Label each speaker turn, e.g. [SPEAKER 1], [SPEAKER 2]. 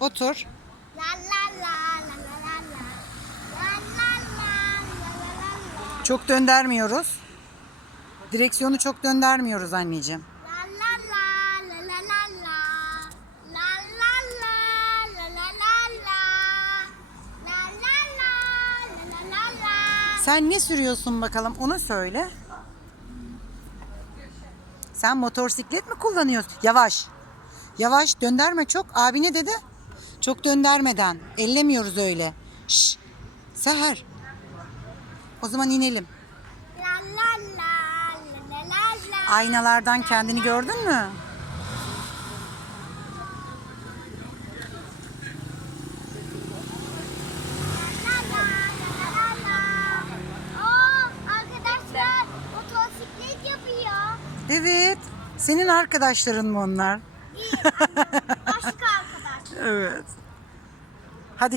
[SPEAKER 1] Otur. Çok döndürmüyoruz. Direksiyonu çok döndürmüyoruz anneciğim. Sen ne sürüyorsun bakalım onu söyle. Sen motosiklet mi kullanıyorsun? Yavaş. Yavaş döndürme çok. Abi ne dedi? Çok döndürmeden. Ellemiyoruz öyle. Şş. Seher. O zaman inelim.
[SPEAKER 2] La la la la la la la.
[SPEAKER 1] Aynalardan kendini gördün mü?
[SPEAKER 2] Arkadaşlar yapıyor.
[SPEAKER 1] Evet. Senin arkadaşların mı onlar?
[SPEAKER 2] Başka arkadaş.
[SPEAKER 1] Evet. Hadi gel.